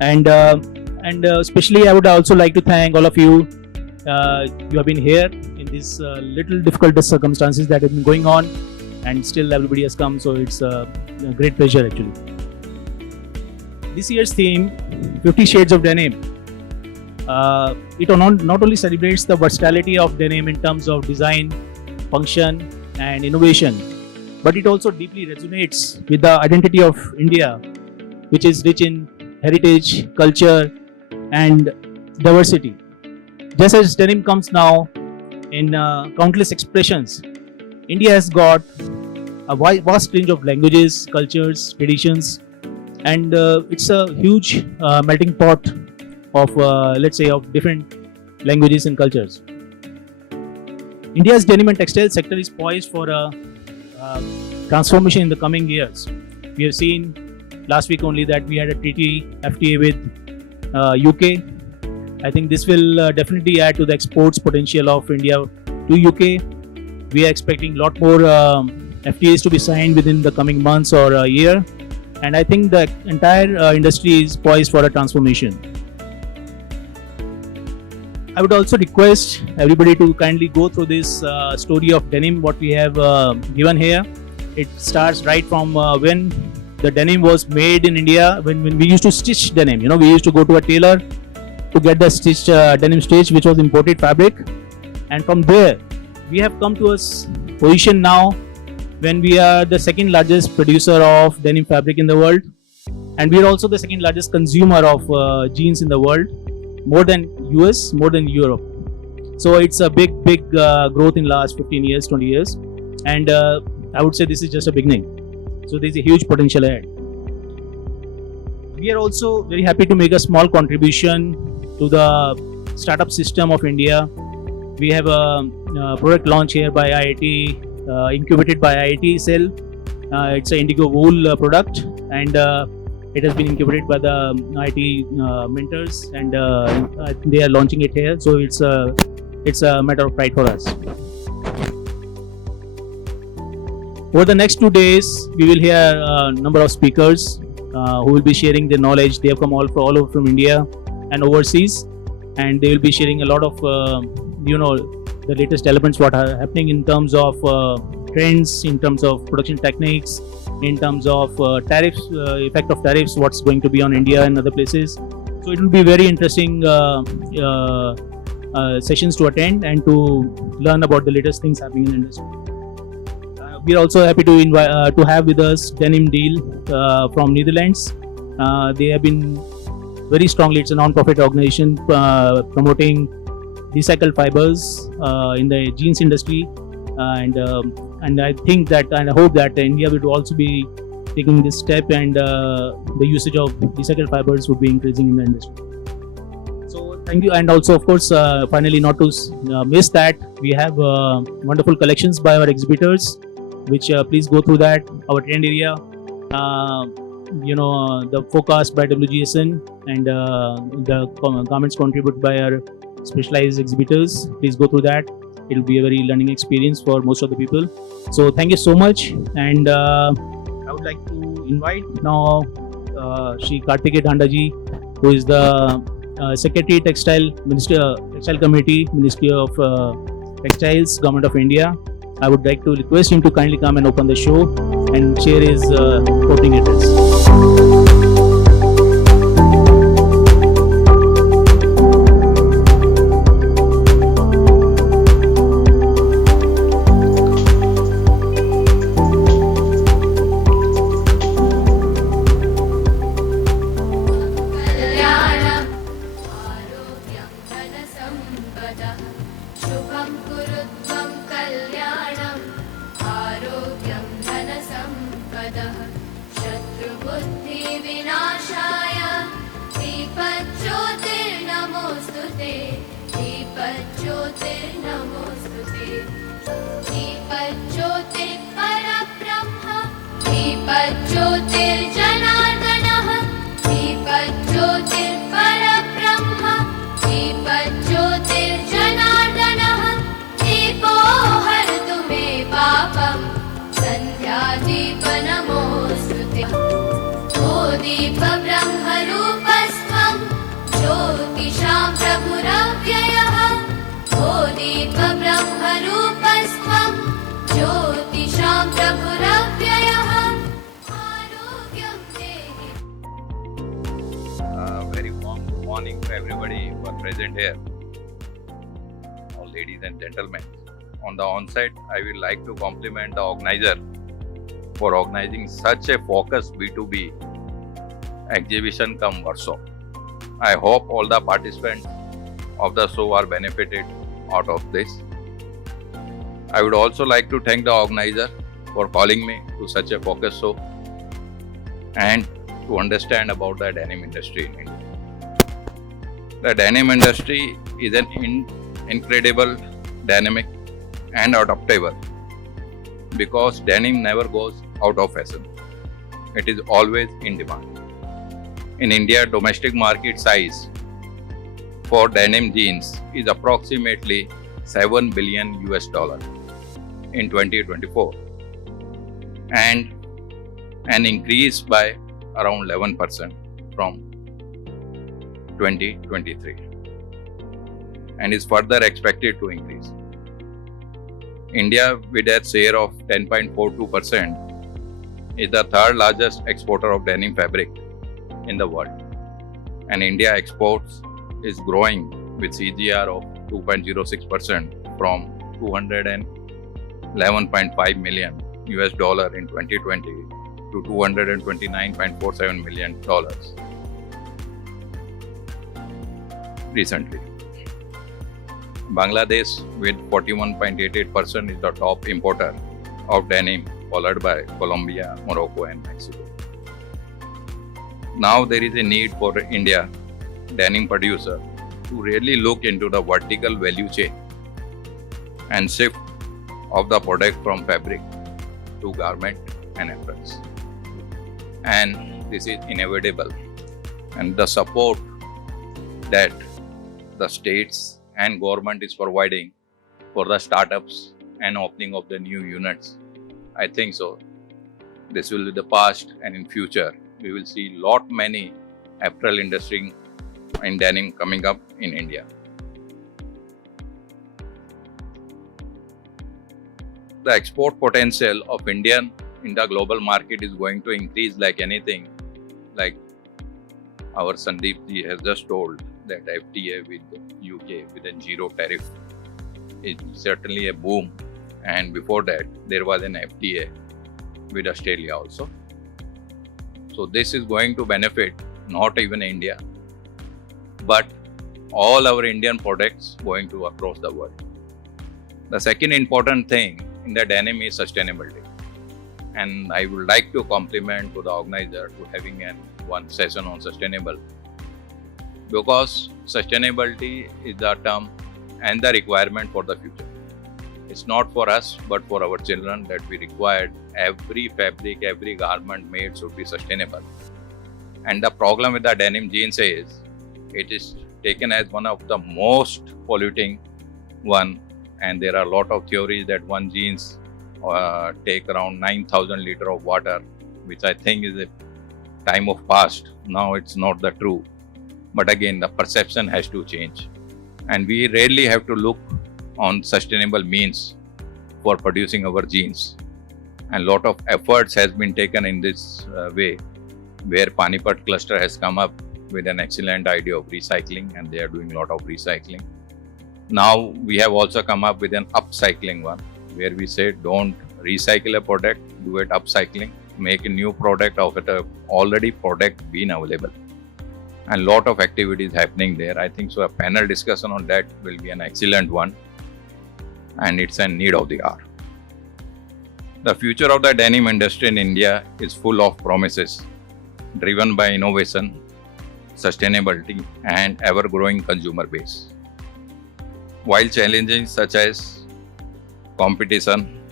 and especially I would also like to thank all of you. You have been here in these little difficult circumstances that have been going on, and still everybody has come, so it's a great pleasure actually. This year's theme, 50 Shades of Denim, it not only celebrates the versatility of denim in terms of design, function, and innovation, but it also deeply resonates with the identity of India, which is rich in heritage, culture, and diversity. Just as denim comes now in countless expressions, India has got a vast range of languages, cultures, traditions, and it's a huge melting pot of, let's say, of different languages and cultures. India's denim and textile sector is poised for a transformation in the coming years. We have seen last week only that we had a treaty FTA with UK. I think this will definitely add to the exports potential of India to UK. We are expecting a lot more FTAs to be signed within the coming months or a year, and I think the entire industry is poised for a transformation. I would also request everybody to kindly go through this story of denim, what we have given here. It starts right from when the denim was made in India, when we used to stitch denim. You know, we used to go to a tailor to get the stitched denim stitch, which was imported fabric. And from there, we have come to a position now when we are the second largest producer of denim fabric in the world. And we are also the second largest consumer of jeans in the world, more than US, more than Europe. So it's a big growth in last 15 years, 20 years. And I would say this is just a beginning. So there's a huge potential ahead. We are also very happy to make a small contribution to the startup system of India. We have a product launch here by IIT, incubated by IIT Cell. It's an indigo wool product, and it has been incubated by the IIT mentors, and they are launching it here. So it's a matter of pride for us. Over the next 2 days, we will hear a number of speakers who will be sharing their knowledge. They have come all over from India and overseas, and they will be sharing a lot of the latest elements what are happening in terms of trends, in terms of production techniques, in terms of tariffs, effect of tariffs, what's going to be on India and other places. So it will be very interesting sessions to attend and to learn about the latest things happening in the industry. We are also happy to invite to have with us Denim Deal from Netherlands. They have been very strongly. It's a non-profit organization promoting recycled fibers in the jeans industry, and I think that, and I hope that India will also be taking this step, and the usage of recycled fibers would be increasing in the industry. So thank you, and also of course, finally, not to miss that, we have wonderful collections by our exhibitors, which please go through that. Our trend area, the forecast by WGSN, and the comments contributed by our specialized exhibitors. Please go through that. It will be a very learning experience for most of the people. So thank you so much, and I would like to invite now Shri Kartikeya Dhandaji, who is the Secretary Textile Committee, Ministry of Textiles, Government of India. I would like to request him to kindly come and open the show and share his opening address. दीपज्योतिर्जनार्दनः दीपज्योतिर्परब्रह्म दीपज्योतिर्जनार्दनः दीपो हरतु मे पापं सन्ध्यादीप नमोऽस्तु ते। ओ दीप ब्रह्मरूपस्थ Very warm good morning to everybody who are present here, all ladies and gentlemen. On the onset, I would like to compliment the organizer for organizing such a focused B2B exhibition come workshop. I hope all the participants of the show are benefited out of this. I would also like to thank the organizer for calling me to such a focused show and to understand about the denim industry in India. The denim industry is an incredible, dynamic and adaptable because denim never goes out of fashion. It is always in demand. In India, domestic market size for denim jeans is approximately $7 billion in 2024 and an increase by around 11% from 2023 and is further expected to increase. India, with a share of 10.42%, is the third largest exporter of denim fabric in the world, and India exports is growing with CAGR of 2.06% from $211.5 million in 2020 to $229.47 million recently. Bangladesh with 41.88% is the top importer of denim, followed by Colombia, Morocco and Mexico. Now there is a need for India denim producer to really look into the vertical value chain and shift of the product from fabric to garment and aprons. And this is inevitable, and the support that the states and government is providing for the startups and opening of the new units, I think so. This will be the past, and in future we will see lot many apparel industry in denim coming up in India. The export potential of Indian in the global market is going to increase like anything. Like our Sandeep ji has just told that FTA with UK with a zero tariff is certainly a boom, and before that there was an FTA with Australia also. So this is going to benefit not even India, but all our Indian products going to across the world. The second important thing in the denim is sustainability, and I would like to compliment to the organizer to having one session on sustainable, because sustainability is the term and the requirement for the future. It's not for us but for our children that we required every fabric, every garment made should be sustainable. And the problem with the denim jeans is it is taken as one of the most polluting one, and there are a lot of theories that one jeans take around 9,000 liters of water, which I think is a time of past. Now it's not the true. But again, the perception has to change. And we really have to look on sustainable means for producing our jeans. And lot of efforts has been taken in this way, where Panipat cluster has come up with an excellent idea of recycling, and they are doing a lot of recycling. Now we have also come up with an upcycling one, where we say don't recycle a product, do it upcycling, make a new product of it, already product being available. And lot of activities happening there. I think so a panel discussion on that will be an excellent one, and it's a need of the hour. The future of the denim industry in India is full of promises, driven by innovation, sustainability and ever-growing consumer base. While challenges such as competition,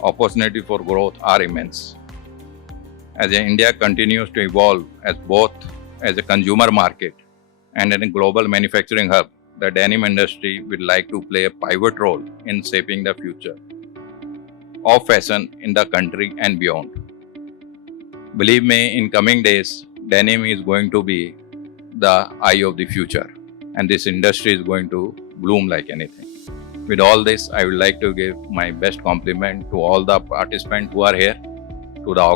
opportunity for growth are immense. As India continues to evolve as both as a consumer market and a global manufacturing hub, the denim industry would like to play a pivot role in shaping the future of fashion in the country and beyond. Believe me, in coming days, denim is going to be the eye of the future, and this industry is going to bloom like anything. With all this, I would like to give my best compliment to all the participants who are here, to the